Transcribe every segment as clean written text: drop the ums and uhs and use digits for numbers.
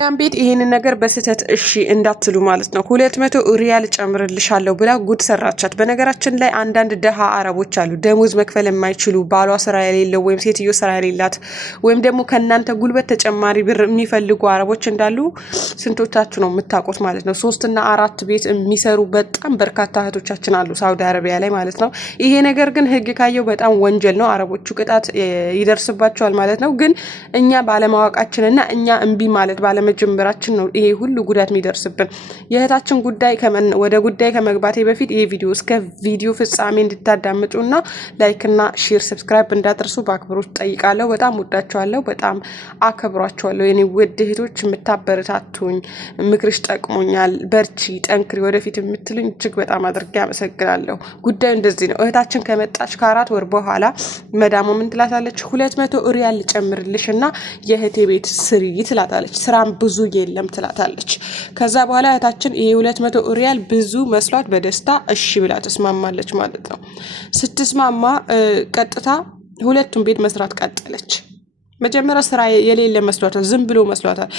ያን ቤት ይሄንን ነገር በስተት እሺ እንዳትሉ ማለት ነው 200 ሪያል ጨምርልሻለሁ ብላ ጉድ ሰራቻት። በነገራችን ላይ አንዳንድ ደሃ አረቦች አሉ ደሞዝ መክፈል የማይችሉ ባሏ ስራ የሌለው ወይም ሴትዮ ስራ የሌላት ወይም ደግሞ ከናንተ ጉልበት ተጨማሪ ብር የሚፈልጉ አረቦች እንዳሉ ስንቶቻችሁ ነው የምታውቁት ማለት ነው። 3 እና 4 ቤት የሚሰሩ በጣም በርካታ እህቶቻችን አሉ ሳውዲ አረቢያ ላይ ማለት ነው። ይሄ ነገር ግን ህግ ካየው በጣም ወንጀል ነው። አረቦቹ ቅጣት ይደርስባቸዋል ማለት ነው። ግን እኛ ባለማወቃችንና እኛ እምቢ ማለት መጀመራችን ነው ይሄ ሁሉ ጉዳት የሚደርስብን። የእህታችን ጉዳይ ወደ ጉዳይ ከመግባቴ በፊት ይሄ ቪዲዮ እስከ ቪዲዮ ፍጻሜ እንድታዳምጡና ላይክ እና ሼር ሰብስክራይብ እንዳትረሱ በአክብሮት ጠይቃለሁ። በጣም ወዳችኋለሁ፣ በጣም አከብሯችኋለሁ። የኔ ውድ እህቶች የምታበረታቱኝ፣ ምክርሽ ጠቅሞኛል፣ በርቺ፣ ጠንክሪ፣ ወደፊት የምትሉኝ እጅግ በጣም አድርጌ አመሰግናለሁ። ጉዳዩ እንደዚህ ነው። እህታችን ከመጣች ከ4 ወር በኋላ መዳሙ ምን ትላታለች? 200 ሪያል ልጨምርልሽና የእህቴ ቤት ስሪ ትላታለች። ስራም ብዙ የለም ትላታለች። ከዛ በኋላ እህታችን ይሄ 200 ሪያል ብዙ መስሏት በደስታ እሺ ብላ ተስማማለች ማለት ነው። ስትስማማ ቀጥታ ሁለቱም ቤት መስራት ቀጠለች። መጀመሪያ ስራ የሌለ መስሏታል፣ ዝም ብሎ መስሏታል።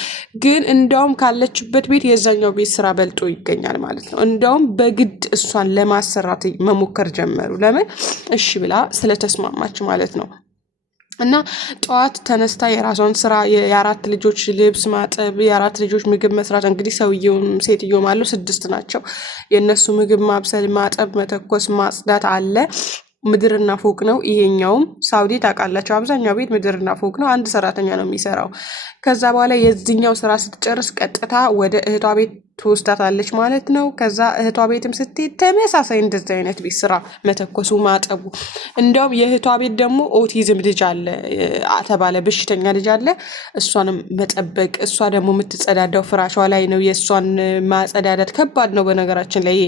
ግን እንደውም ካለችበት ቤት የዛኛው ቤት ስራ በልጦ ይገኛል ማለት ነው። እንደውም በግድ እሷን ለማሰራት መሞከር ጀመሩ። ለምን? እሺ ብላ ስለተስማማች ማለት ነው። እና ጠዋት ተነስታ የራሷን ስራ የ4 ልጆች ልብስ ማጠብ፣ የ4 ልጆች ምግብ መስራት፣ እንግዲህ ሰውየውም ሴትዮም አለው 6 ናቸው። የእነሱ ምግብ ማብሰል፣ ማጠብ፣ መተኮስ፣ ማጽዳት አለ። ምድርና ፎቅ ነው። ይሄኛውም ሳውዲ ታውቃላችሁ፣ አብዛኛው ቤት ምድርና ፎቅ ነው። አንድ ሰራተኛ ነው የሚሰራው። ከዛ በኋላ የዚህኛው ስራ ስትጨርስ ቀጥታ ወደ እህቷ ቤት ትወስዳታለች ማለት ነው። ከዛ እህቷ ቤትም ስትሄድ ተመሳሳይ እንደዚህ አይነት ቤት ስራ መተኮሱ፣ ማጠቡ። እንደውም የእህቷ ቤት ደግሞ ኦቲዝም ልጅ አለ ተባለ፣ በሽተኛ ልጅ አለ። እሷንም መጠበቅ፣ እሷ ደግሞ የምትጸዳዳው ፍራሿ ላይ ነው። የእሷን ማጸዳዳት ከባድ ነው። በነገራችን ላይ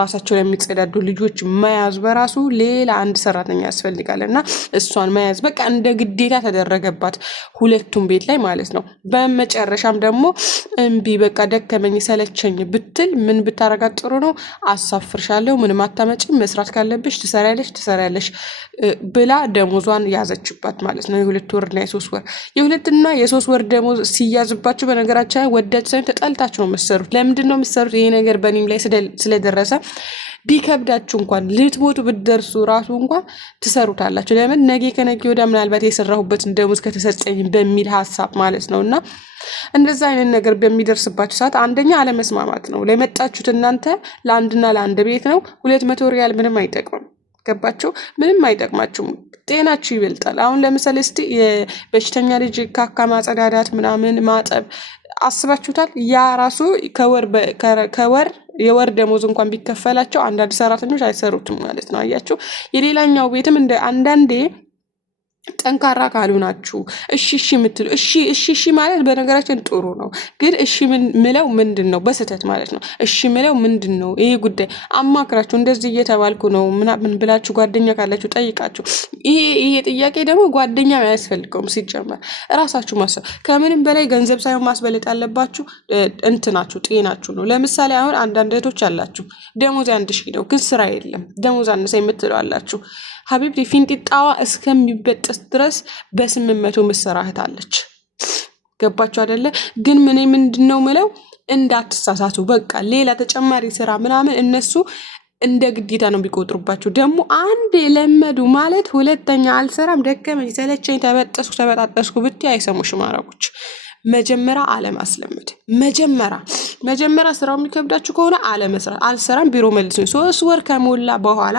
ራሳቸው የሚጸዳዱ ልጆች መያዝ በራሱ ሌላ አንድ ሰራተኛ ያስፈልጋል። እና እሷን መያዝ በቃ እንደ ግዴታ ተደረገባት ሁለቱም ቤት ላይ ማለት ነው። በመጨረሻም ደግሞ እምቢ በቃ ደከመኝ ሰለቸኝ ብትል ምን ብታረጋት ጥሩ ነው? አሳፍርሻለሁ፣ ምንም አታመጭም፣ መስራት ካለብሽ ትሰሪያለሽ ብላ ደሞዟን ያዘችባት ማለት ነው። የ2 ወርና የ3 ወር የ2 እና የ3 ወር ደሞዝ ሲያዝባችሁ በነገራችን ወዳጅ ሳይሆን ተጣልታችሁ ነው የምትሰሩት። ለምንድን ነው የምትሰሩት? ይሄ ነገር በእኔም ላይ ስለደረሰ ቢከብዳችሁ እንኳን ልትሞቱ ብትደርሱ ራሱ እንኳን ትሰሩታላችሁ። ለምን? ነገ ከነገ ወዲያ ምናልባት የሰራሁበትን ደሞዝ ከተሰጠኝ በሚል ሀሳብ ማለት ነው። እና እንደዛ አይነት ነገር በሚደርስባችሁ ሰዓት አንደኛ አለመስማማት ነው። ለመጣችሁት እናንተ ለአንድና ለአንድ ቤት ነው። 200 ሪያል ምንም አይጠቅምም። ገባችሁ? ምንም አይጠቅማችሁም። ጤናችሁ ይበልጣል። አሁን ለምሳሌ እስቲ የበሽተኛ ልጅ ካካ ማጸዳዳት ምናምን ማጠብ አስባችሁታል? ያ ራሱ ከወር የወር ደሞዝ እንኳን ቢከፈላቸው አንዳንድ ሰራተኞች አይሰሩትም ማለት ነው። አያችሁ? የሌላኛው ቤትም እንደ አንዳንዴ ጠንካራ ካልሆናችሁ እሺ የምትሉ እሺ ማለት በነገራችን ጥሩ ነው። ግን እሺ ምለው ምንድን ነው? በስተት ማለት ነው። እሺ ምለው ምንድን ነው? ይሄ ጉዳይ አማክራችሁ እንደዚህ እየተባልኩ ነው ምናምን ብላችሁ ጓደኛ ካላችሁ ጠይቃችሁ። ይሄ ጥያቄ ደግሞ ጓደኛ አያስፈልገውም። ሲጀመር እራሳችሁ ማሰብ፣ ከምንም በላይ ገንዘብ ሳይሆን ማስበለጥ ያለባችሁ እንትናችሁ ጤናችሁ ነው። ለምሳሌ አሁን አንዳንድ እህቶች አላችሁ ደሞዝ 1000 ነው ግን ስራ የለም፣ ደሞዝ አነሰ የምትለው አላችሁ። ሀቢብቲ ፊንጢጣዋ እስከሚበጥስ ድረስ በ800 መሰራህት አለች። ገባችሁ አይደለ? ግን ምንድነው ምለው እንዳትሳሳቱ። በቃ ሌላ ተጨማሪ ስራ ምናምን እነሱ እንደ ግዴታ ነው ቢቆጥሩባችሁ። ደግሞ አንድ የለመዱ ማለት ሁለተኛ አልሰራም፣ ደከመኝ፣ ሰለቸኝ፣ ተበጣጠስኩ ብትይ አይሰሙሽም አረቦች። መጀመሪያ አለማስለመድ፣ መጀመሪያ ስራው የሚከብዳችሁ ከሆነ አለመስራት። አልሰራም ቢሮ መልሱኝ። 3 ወር ከሞላ በኋላ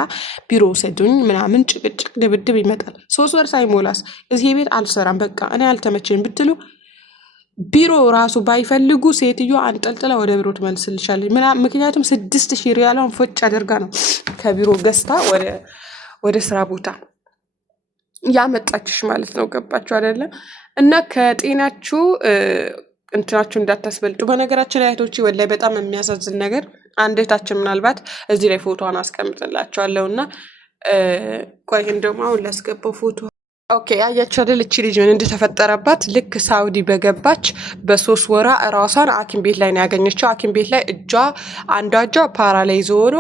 ቢሮ ሰዱኝ ምናምን ጭቅጭቅ ድብድብ ይመጣል። 3 ወር ሳይሞላስ እዚህ ቤት አልሰራም በቃ እኔ አልተመቸኝ ብትሉ ቢሮ ራሱ ባይፈልጉ ሴትዮ አንጠልጥላ ወደ ቢሮ ትመልስልሻለች። ምክንያቱም 6000 ሪያሏን ፎጭ አድርጋ ነው ከቢሮ ገዝታ ወደ ስራ ቦታ ያመጣችሽ ማለት ነው። ገባችሁ አይደለ? እና ከጤናችሁ እንትናችሁ እንዳታስበልጡ። በነገራችን ላይ እህቶቼ ወላሂ በጣም የሚያሳዝን ነገር አንድ እህታችን ምናልባት እዚህ ላይ ፎቶዋን አስቀምጥላችኋለሁና ቆይ እንደውም አሁን ላስገባው ፎቶ ኦኬ አያችሁ አይደል? እቺ ልጅ ምን እንደተፈጠረባት ልክ ሳውዲ በገባች በ3 ወራ ራሷን ሐኪም ቤት ላይ ነው ያገኘችው። ሐኪም ቤት ላይ አንዷ እጇ ፓራላይዝ ሆኖ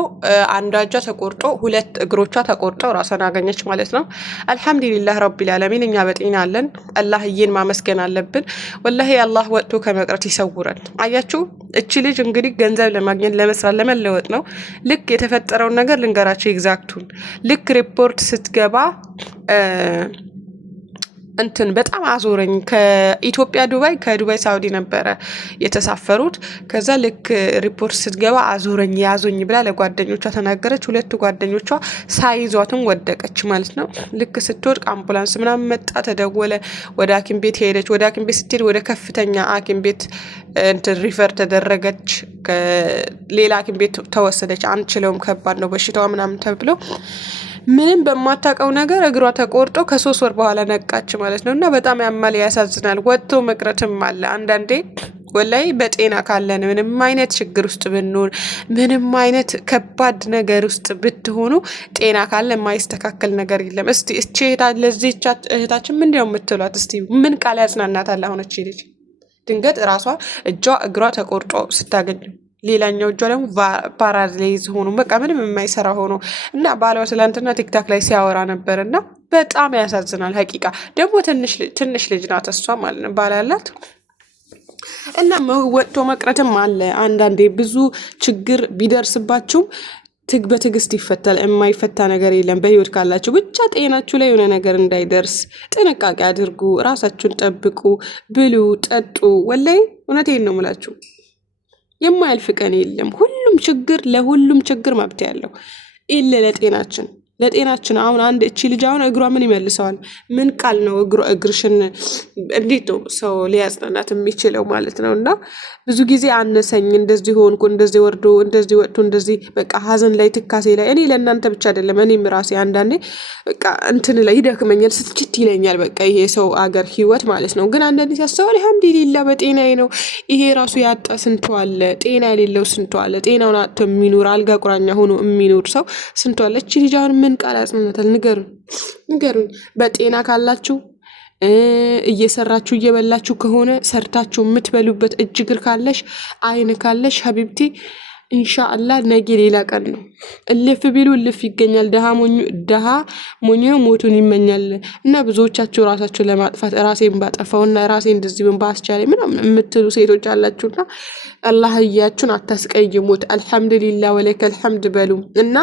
አንዷ እጇ ተቆርጦ 2 እግሮቿ ተቆርጠው ራሷን አገኘች ማለት ነው። አልሐምዱሊላህ ረቢል ዓለሚን እኛ በጤና አለን። አላህዬን ማመስገን አለብን። ወላሂ አላህ ወጥቶ ከመቅረት ይሰውረን። አያችሁ እቺ ልጅ እንግዲህ ገንዘብ ለማግኘት ለመስራት ለመለወጥ ነው። ልክ የተፈጠረውን ነገር ልንገራችሁ ኤግዛክቱን። ልክ ሪፖርት ስትገባ እንትን በጣም አዞረኝ። ከኢትዮጵያ ዱባይ ከዱባይ ሳውዲ ነበረ የተሳፈሩት። ከዛ ልክ ሪፖርት ስትገባ አዞረኝ ያዞኝ ብላ ለጓደኞቿ ተናገረች። 2 ጓደኞቿ ሳይዟትም ወደቀች ማለት ነው። ልክ ስትወድቅ አምቡላንስ ምናምን መጣ፣ ተደወለ፣ ወደ ሐኪም ቤት ሄደች። ወደ ሐኪም ቤት ስትሄድ ወደ ከፍተኛ ሐኪም ቤት እንትን ሪፈር ተደረገች። ሌላ ሐኪም ቤት ተወሰደች። አንችለውም ከባድ ነው በሽታዋ ምናምን ተብሎ ምንም በማታውቀው ነገር እግሯ ተቆርጦ ከ3 ወር በኋላ ነቃች ማለት ነው። እና በጣም ያማል፣ ያሳዝናል። ወጥቶ መቅረትም አለ አንዳንዴ። ወላይ በጤና ካለን ምንም አይነት ችግር ውስጥ ብንሆን ምንም አይነት ከባድ ነገር ውስጥ ብትሆኑ ጤና ካለ የማይስተካከል ነገር የለም። እስቲ እቺ ለዚህ እህታችን ምንድን ነው የምትሏት? እስቲ ምን ቃል ያጽናናታል? አሁን እቺ ልጅ ድንገት ራሷ እጇ እግሯ ተቆርጦ ስታገኝ ሌላኛው እጇ ደግሞ ፓራላይዝ ሆኖ በቃ ምንም የማይሰራ ሆኖ እና ባሏ ትላንትና ቲክታክ ላይ ሲያወራ ነበር እና በጣም ያሳዝናል። ሀቂቃ ደግሞ ትንሽ ልጅ ናት እሷ ማለት ነው ባላላት እና ወጥቶ መቅረትም አለ። አንዳንዴ ብዙ ችግር ቢደርስባችሁም በትዕግስት ይፈታል። የማይፈታ ነገር የለም በህይወት ካላችሁ። ብቻ ጤናችሁ ላይ የሆነ ነገር እንዳይደርስ ጥንቃቄ አድርጉ። ራሳችሁን ጠብቁ። ብሉ፣ ጠጡ። ወላይ እውነቴን ነው የምላችሁ የማያልፍ ቀን የለም። ለሁሉም ችግር መብት ያለው ኢለ ለጤናችን አሁን አንድ እቺ ልጅ አሁን እግሯ ምን ይመልሰዋል? ምን ቃል ነው እግርሽን እንዴት ነው ሰው ሊያጽናናት የሚችለው ማለት ነው። እና ብዙ ጊዜ አነሰኝ፣ እንደዚህ ሆንኩ፣ እንደዚህ ወርዶ፣ እንደዚህ ወጥቶ፣ እንደዚህ በቃ ሀዘን ላይ ትካሴ ላይ እኔ ለእናንተ ብቻ አይደለም እኔም ራሴ አንዳንዴ በቃ እንትን ላይ ይደክመኛል፣ ስትችት ይለኛል። በቃ ይሄ ሰው አገር ህይወት ማለት ነው። ግን አንዳንዴ ሲያስበው አልሐምዱሊላህ በጤናዬ ነው። ይሄ ራሱ ያጣ ስንቱ አለ፣ ጤና የሌለው ስንቱ አለ፣ ጤናውን አጥቶ የሚኖር አልጋ ቁራኛ ሆኖ የሚኖር ሰው ስንቱ አለ። እቺ ልጅ አሁን ምን ቃል ያጽናናታል? ንገሩኝ። በጤና ካላችሁ እየሰራችሁ እየበላችሁ ከሆነ ሰርታችሁ የምትበሉበት እጅግር ካለሽ አይን ካለሽ ሀቢብቲ ኢንሻአላህ ነገ ሌላ ቀን ነው። እልፍ ቢሉ እልፍ ይገኛል። ደሃ ሞኝ ሞቱን ይመኛል። እና ብዙዎቻችሁ ራሳችሁን ለማጥፋት ራሴን ባጠፋውና ራሴን እንደዚህ ባስቻለኝ ምናምን የምትሉ ሴቶች አላችሁና አላህ እያችሁን አታስቀይሙት። አልሐምዱሊላህ ወለከል ሐምድ በሉ እና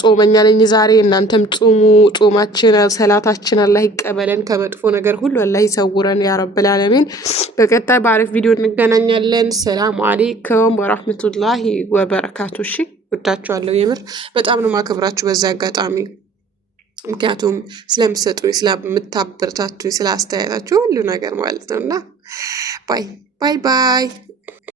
ጾመኛ ነኝ ዛሬ። እናንተም ጾሙ። ጾማችን ሰላታችን አላህ ይቀበለን። ከመጥፎ ነገር ሁሉ አላህ ይሰውረን ያ ረብል ዓለሚን። በቀጣይ በአሪፍ ቪዲዮ እንገናኛለን። ሰላም አለይኩም ወራህመቱላሂ ወበረካቱ። እሺ ወዳችኋለሁ። የምር በጣም ነው ማከብራችሁ በዛ አጋጣሚ፣ ምክንያቱም ስለምትሰጡኝ፣ ስለምታበረታቱኝ፣ ስለ አስተያየታችሁ ሁሉ ነገር ማለት ነውና ባይ ባይ ባይ